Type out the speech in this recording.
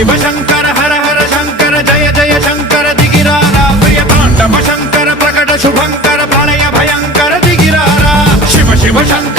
शिव शंकर हर हर शंकर जय जय शंकर दिगिरारा प्रिय तांडव शंकर प्रकट शुभंकर प्रलय भयंकर दिगिरारा शिव शिव शंकर